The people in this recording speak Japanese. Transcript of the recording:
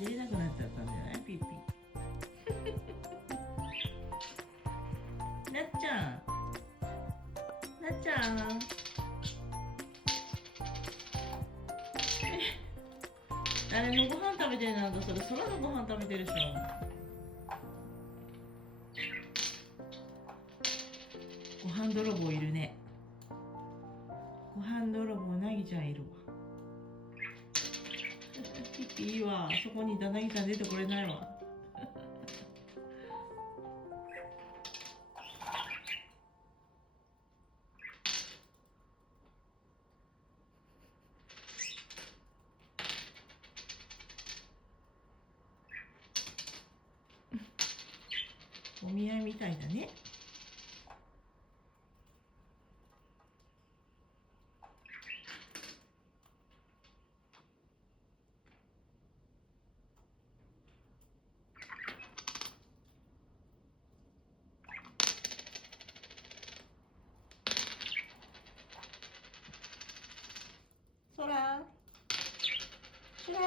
出れなくなっちゃったんじゃない？ピーピー。なっちゃん、なっちゃん。誰のご飯食べてるの？それ空のご飯食べてるでしょ。ご飯泥棒いるね。ご飯泥棒なぎちゃんいるわ。ピッピいいわ。そこにいたなぎちゃん出てこれないわ。お見合いみたいだね。そら、そら。